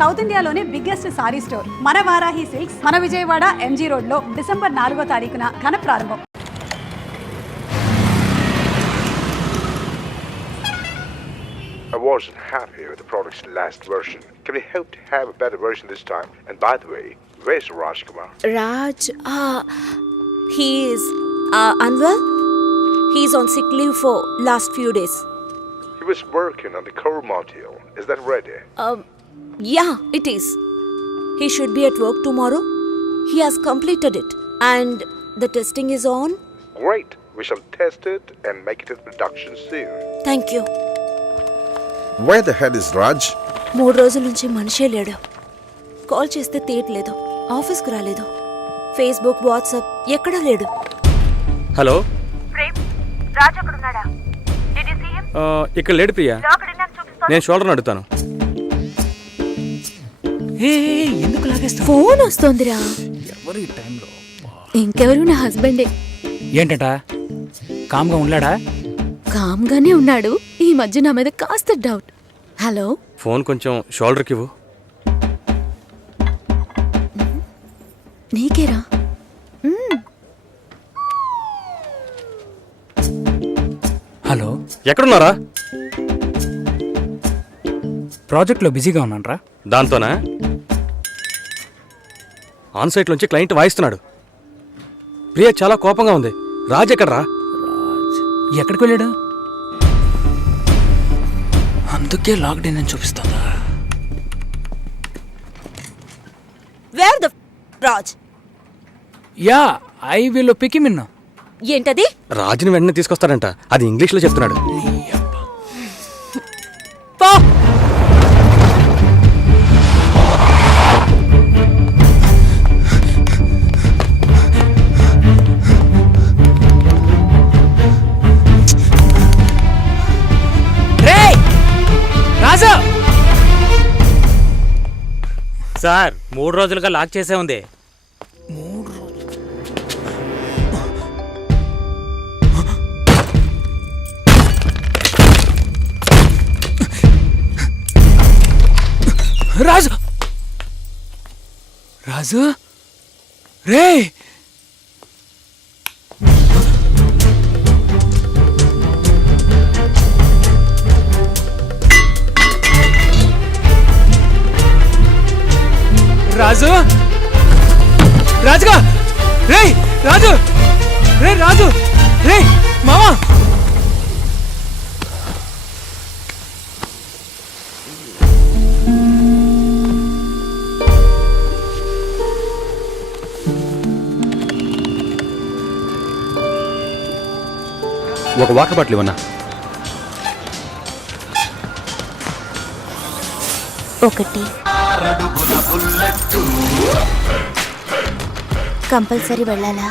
South ఇండియాలోనే biggest sorry store మన Varahi silks మన విజయవాడ ఎంజీ రోడ్లో డిసెంబర్ నాలుగో తారీఖున ఘన ప్రారంభం I wasn't happy with the product's last version. Can we hope to have a better version this time? And by the way, where's Raj Kumar? Raj, uh, he is uh, unwell. He's on sick leave for last few days. He was working on the core module. Is that ready? Um, yeah, it is. He should be at work tomorrow. He has completed it, and the testing is on. Great. We shall test it and make it into production soon. Thank you. Where the head is Raj? మూడు రోజుల నుంచి మనిషే లేడు call చేస్తే తీయట్లేదు ఆఫీస్కి రాలేదు Facebook WhatsApp ఎక్కడా లేడు హలో ప్రేమ్ రాజ్ అక్కడున్నాడా Did you see him? ఆ, ఇక్కడ లేడు ప్రియా చూపిస్తాను నేను షోల్డర్ అడుగుతాను ఎందుకు లాగేస్తావు? ఫోన్ వస్తోందిరా. ఎవరు ఈ టైంలో? ఇంకెవరు నా హస్బెండే. ఏంటట? కామ్గా ఉన్నాడా? కామ్గానే ఉన్నాడు. ఈ మధ్య నా మీద కాస్త డౌట్. హలో? ఫోన్ కొంచెం షోల్డర్కి ఇవ్వు. నీకేరా? హలో? ఎక్కడున్నారా? ప్రాజెక్ట్లో బిజీగా ఉన్నానరా. దాంతోనా? ఆన్ సైట్ నుంచి క్లయింట్ వాయిస్తున్నాడు. ప్రియా చాలా కోపంగా ఉంది. రాజ్ ఎక్కడరా? ఎక్కడికి వెళ్ళాడు? అందుకే లాక్డౌన్ అని చూపిస్తుందా where the Raj? Yeah I will pick మిన్ ఏంటది? రాజుని వెంటనే తీసుకొస్తాడంట. అది ఇంగ్లీష్లో చెప్తున్నాడు. పో! సార్ మూడు రోజులుగా లాక్ చేసే ఉంది. మూడు రాజు! రాజు? రే రాజు? రాజుగా! రే రాజు! రే రాజు! రే మామా! ఒక వాటర్ బాటిల్ ఇవ్వన్నా? ఒకటి. కంపల్సరీ వెళ్ళాలా?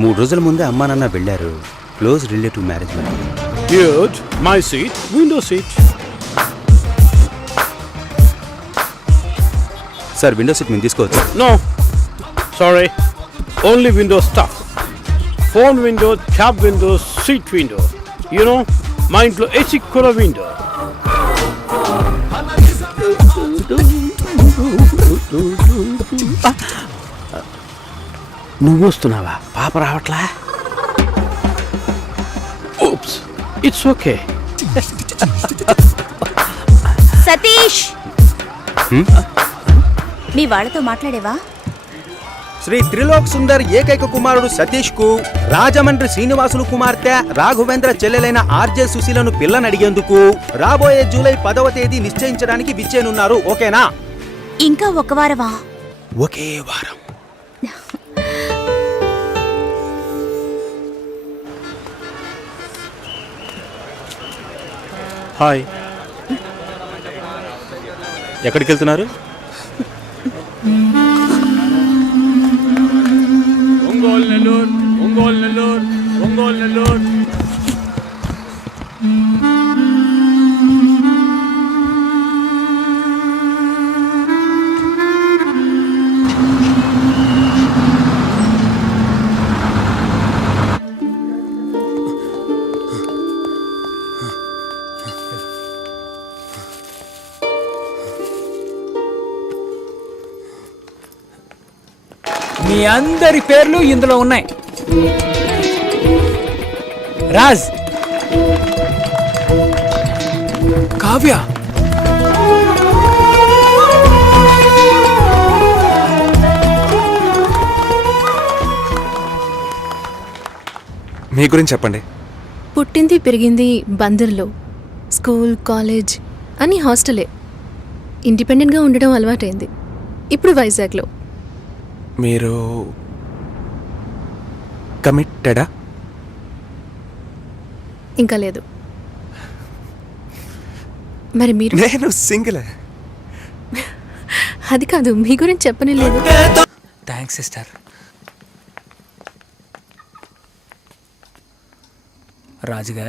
మూడు రోజుల ముందే అమ్మా నాన్న వెళ్ళారు. Close relative marriage my seat window seat sir window seat మేము తీసుకోవచ్చు. No sorry only window staff phone window tap window seat window you know మా ఇంట్లో ఏసీ కూడా విండో నువ్వు వస్తున్నావా? పాప రావట్లా? Oops it's okay Satish! మీ వాళ్ళతో మాట్లాడేవా? శ్రీ త్రిలోక్ సుందర్ ఏకైక కుమారుడు సతీష్కు రాజమండ్రి శ్రీనివాసులు కుమార్తె రాఘవేంద్ర చెల్లెలైన ఆర్జే సుశీలను పిల్లని అడిగేందుకు రాబోయే జూలై పదవ తేదీ నిశ్చయించడానికి విచ్చేనున్నారు. ఓకేనా? ఇంకా ఒక వారమా? ఒకే వారం. హాయ్. ఎక్కడికి వెళ్తున్నారు ఒంగోలు నెల్లూరు ఒంగోలు నెల్లూరు ఒంగోలు నెల్లూరు. అందరి పేర్లు ఇందులో ఉన్నాయి. రాజ్. కావ్య. మీ గురించి చెప్పండి. పుట్టింది పెరిగింది బందర్లో. స్కూల్ కాలేజ్ అన్నీ హాస్టలే. ఇండిపెండెంట్గా ఉండడం అలవాటైంది. ఇప్పుడు వైజాగ్లో. మీరు కమిట్టెడా ఇంకా లేదు. మరి మీరు? నేను సింగిల్ అది కాదు మీ గురించి చెప్పనే లేదు. థ్యాంక్స్ సిస్టర్ రాజుగా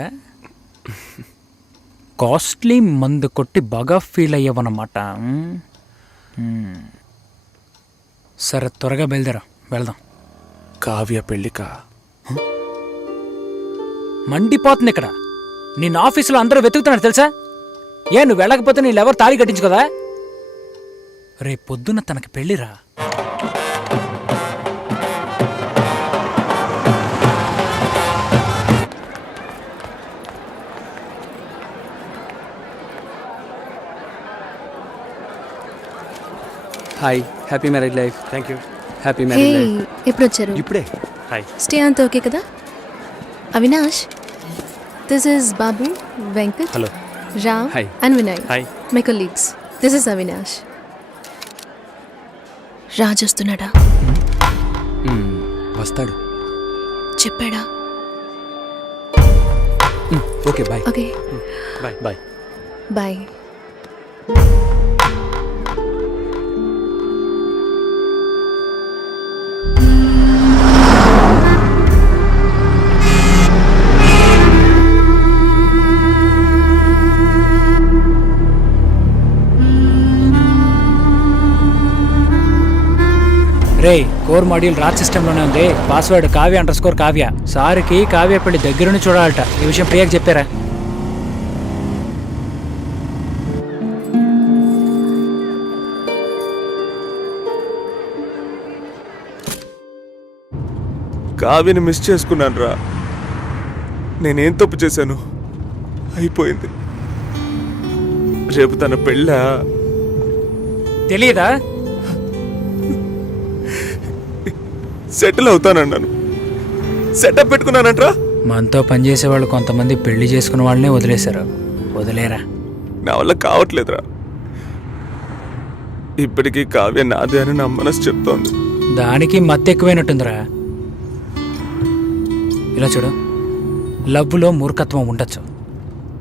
కాస్ట్లీ మందు కొట్టి బాగా ఫీల్ అయ్యావన్నమాట. సరే త్వరగా బయలుదేరా. వెళ్దాం. కావ్య పెళ్ళిక. మండిపోతుంది ఇక్కడ. నిన్న ఆఫీసులో అందరూ వెతుకుతున్నారు తెలుసా? ఏ నువ్వు వెళ్ళకపోతే నీ ఎవరు తాళి కట్టించుకోదా? రేపు పొద్దున్న తనకి పెళ్ళిరా. Hi happy marriage life thank you happy hey marriage life ఎప్పుడు వచ్చారు ఇప్పుడే. హాయ్ స్టే అంత ఓకే కదా? Avinash this is Babu Venkat hello Ram Hi. And Vinay hi my colleagues this is Avinash Raj వస్తున్నాడా? వస్తాడు. చెప్పాడా? Okay bye okay bye bye bye రే core module Raj సిస్టంలోనే ఉంది. Password Kavya underscore Kavya. సార్కి కావ్య పెళ్ళి దగ్గరుండి చూడాలట. ఈ విషయం ప్రియాకి చెప్పారా? కావ్యని మిస్ చేసుకున్నాను రా. నేనేం తప్పు చేశాను? అయిపోయింది. రేపు తన పెళ్ళా? తెలియదా సెటిల్ అవుతానన్నాను. సెటప్ పెట్టుకున్నానంట్రా? మనతో పనిచేసే వాళ్ళు కొంతమంది పెళ్ళి చేసుకున్న వాళ్ళనే వదిలేశారు. వదిలేరా? నా వల్ల కావట్లేదురా. ఇప్పటికీ కావ్య నాదే అని నా మనసు చెప్తోంది. దానికి మత్తు ఎక్కువైనట్టుందిరా. ఇలా చూడు లవ్లో మూర్ఖత్వం ఉండొచ్చు.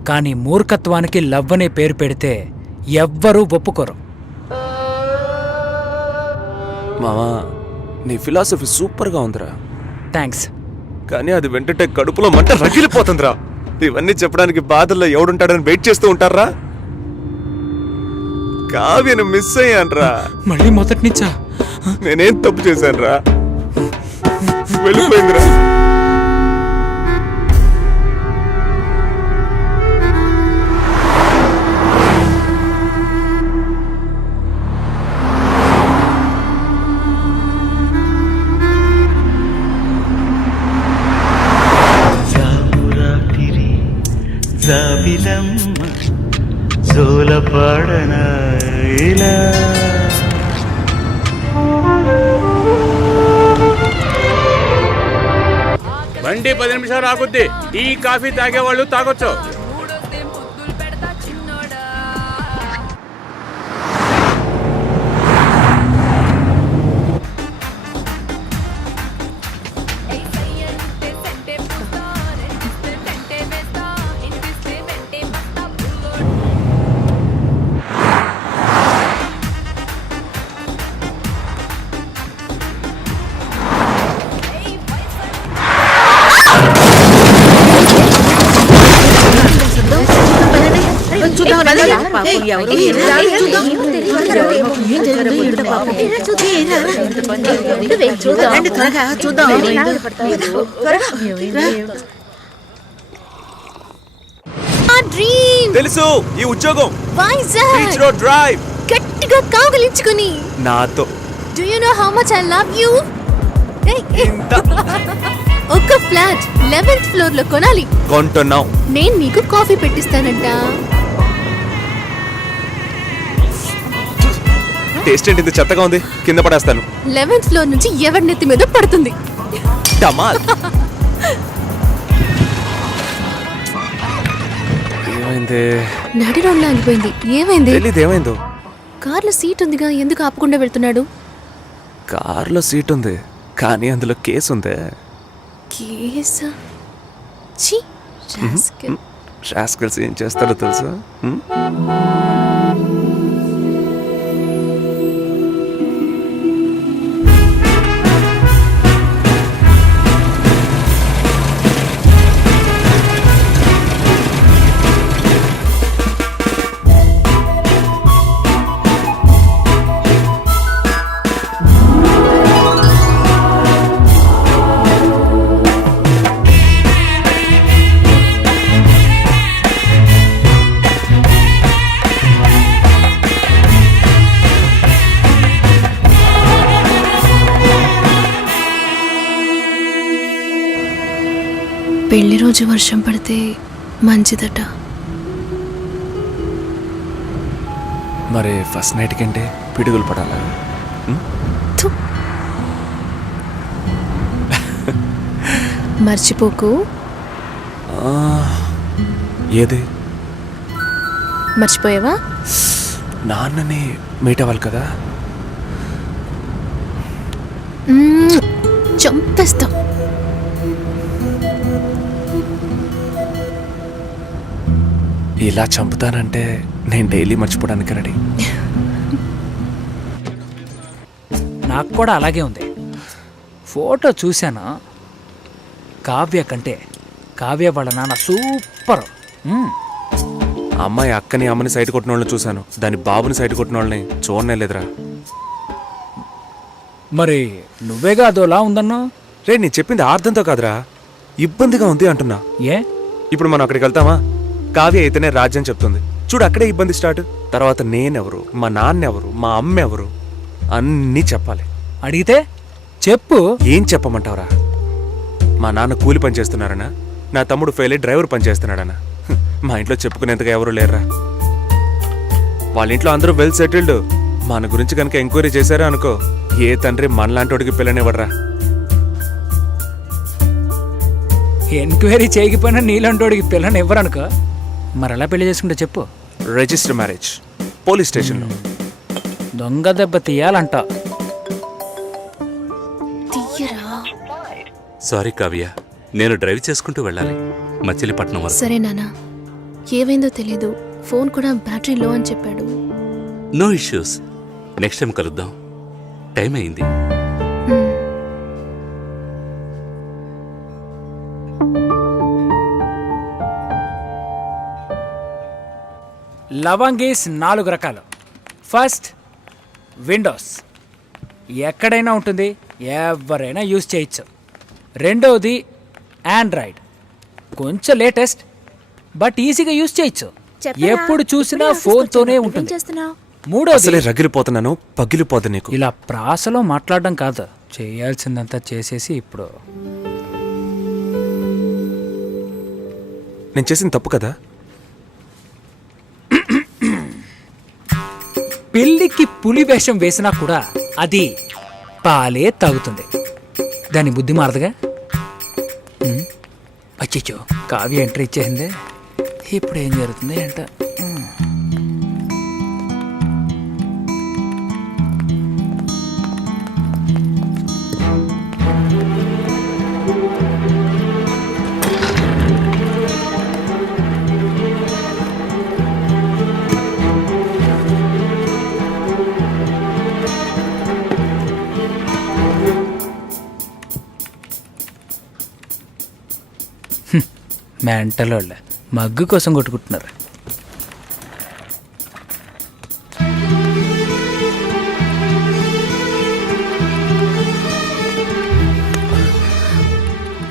కానీ మూర్ఖత్వానికి లవ్ అనే పేరు పెడితే ఎవ్వరూ ఒప్పుకోరు. మామా నీ ఫిలాసఫీ సూపర్గా ఉందిరా. థ్యాంక్స్ కానీ అది వెంటనే కడుపులో మంట రగిలిపోతుందిరా. ఇవన్నీ చెప్పడానికి బాధల్లో ఎవడుంటాడని వెయిట్ చేస్తూ ఉంటారా? కావ్యను మిస్ అయ్యాన్రా. మళ్ళీ మొదటి నుంచా? నేనేం తప్పు చేశానురా? వెళ్ళిపోయిందిరా. జాబిలమ్మ జోలపాడన ఇలా. బండి పది నిమిషాలు ఆగుద్ది. టీ కాఫీ తాగేవాళ్ళు తాగొచ్చు. డ్రీమ్ తెలుసు ఈ ఉద్యోగం వైజాగ్ రోడ్ డ్రైవ్ గట్టిగా కావలించుకుని నాతో do you know how much I love you. ఒక ఫ్లాట్ లెవెన్త్ ఫ్లోర్లో కొనాలి కొంటున్నాం నేను నీకు కాఫీ పెట్టిస్తానంట టేస్ట్ ఏంటి? ఇంత చెత్తగా ఉంది. కింద పడేస్తాను. లెవెన్త్ ఫ్లోర్ నుంచి ఎవరి నెత్తి మీద పడుతుంది? డమాల్ ఏమైంది? నడి రోడ్లో ఆగిపోయింది. ఏమైంది? తెలీదు ఏమైందో? కార్లో సీట్ ఉందిగా ఎందుకు ఆపకుండా వెళ్తున్నాడు? కార్లో సీట్ ఉంది కానీ అందులో కేసు ఉందే. కేసా? ఛీ. రాస్కల్స్ ఏం చేస్తారో తెలుసా? హ్మ్? పెళ్ళి రోజు వర్షం పడితే మంచిదట. మరి ఫస్ట్ నైట్ కంటే పిడుగులు పడాలా. మర్చిపోకు. ఏది? మర్చిపోయావా? నాన్నని మీట్ అవ్వాలి కదా. చంపేస్తా. ఇలా చంపుతానంటే నేను డైలీ మర్చిపోవడానికి రెడీ. నాకు కూడా అలాగే ఉంది. ఫోటో చూశాను? కావ్య కంటే కావ్య వాళ్ళ నాన్న సూపర్. మ్మ్. అమ్మాయి అక్కని అమ్మని సైడ్ కొట్టిన వాళ్ళని చూశాను. దాని బాబుని సైడ్ కొట్టిన వాళ్ళని చూడనే లేదురా. మరి నువ్వేగా అదోలా ఉందన్నా? రే నేను చెప్పింది ఆర్థంతో కాదురా. ఇబ్బందిగా ఉంది అంటున్నా. ఏ? ఇప్పుడు మనం అక్కడికి వెళ్తామా? కావ్య అయితేనే రాజ్యం చెప్తుంది. చూడు అక్కడే ఇబ్బంది స్టార్ట్. తర్వాత నేనెవరు? మా నాన్నెవరు? మా అమ్మ ఎవరు అన్నీ చెప్పాలి. అడిగితే చెప్పు. ఏం చెప్పమంటావురా? మా నాన్న కూలి పని చేస్తున్నారనా? నా తమ్ముడు ఫెయిల్ అయ్యి డ్రైవర్ పని చేస్తున్నాడనా? మా ఇంట్లో చెప్పుకునేంతగా ఎవరు లేరురా. వాళ్ళ ఇంట్లో అందరూ వెల్ సెటిల్డ్. మన గురించి కనుక ఎంక్వైరీ చేశారా అనుకో ఏ తండ్రి మనలాంటోడికి పిల్లనివ్వడరా. ఎంక్వైరీ చేయకపోయినా నీలంటోడికి పిల్లని ఇవ్వరనుకో మరి ఎలా పెళ్ళి చేసుకుంటే చెప్పు. Register marriage. పోలీస్ స్టేషన్లో. దొంగ దెబ్బ తీయాలంట. తీయరా? సారీ కావ్య నేను డ్రైవ్ చేసుకుంటూ వెళ్ళాలి. మచిలీపట్నం వరకు. సరే నాన్న ఏమైందో తెలీదు. ఫోన్ కూడా బ్యాటరీ లో అని చెప్పాడు. No issues. నెక్స్ట్ టైం కలుద్దాం. టైం అయింది. మ్మ్. లవంగీస్ నాలుగు రకాలు. First windows. ఎక్కడైనా ఉంటుంది ఎవరైనా యూజ్ చేయొచ్చు. రెండవది ఆండ్రాయిడ్. కొంచెం లేటెస్ట్ బట్ ఈజీగా యూజ్ చేయొచ్చు. ఎప్పుడు చూసినా ఫోన్తోనే ఉంటుంది. అసలే మూడోది రగిలిపోతున్నాను పగిలిపోదు నీకు. ఇలా ప్రాసలో మాట్లాడడం కాదు చేయాల్సిందంతా చేసేసి ఇప్పుడు. నేను చేసింది తప్పు కదా? పిల్లికి పులి వేషం వేసినా కూడా అది పాలే తాగుతుంది. దాని బుద్ధి మారదుగా? ఉమ్. కావ్య ఎంట్రీ ఇచ్చేసిందే. ఇప్పుడు ఏం జరుగుతుంది అంట మెంటల్ వాళ్ళ మగ్గు కోసం కొట్టుకుంటున్నారు.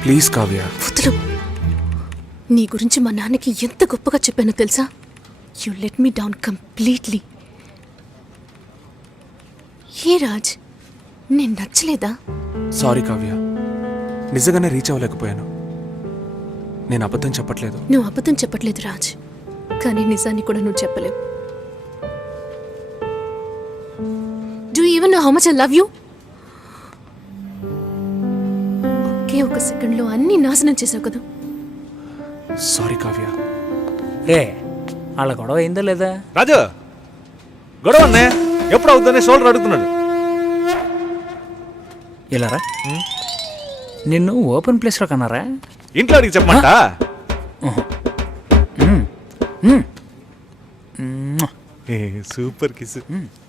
ప్లీజ్ కావ్య. వదులు. నీ గురించి మా నాన్నకి ఎంత గొప్పగా చెప్పానో తెలుసా? You let me down completely ఏ రాజ్ నేను నచ్చలేదా? సారీ కావ్య. నిజంగానే రీచ్ అవ్వలేకపోయాను. నేను అబద్ధం చెప్పట్లేదు. నువ్వు అబద్ధం చెప్పట్లేదు రాజ్. కానీ నిజాన్ని కూడా నువ్వు చెప్పలేవు. Do even know how much I love you ఒకే ఒక సెకండ్లో అన్ని నాశనం చేసావు కదా. సారీ కావ్య. రే వాళ్ళ గొడవ అయిందా లేదా? రాజు! గొడవ అన్నే ఎప్పుడు అవుతుందని షోల్డర్ అడుగుతున్నాడు. ఇలా రా నిన్ను ఓపెన్ ప్లేస్లో కన్నారా? ఇంట్లో అడిగి చెప్పమంట? Super kiss.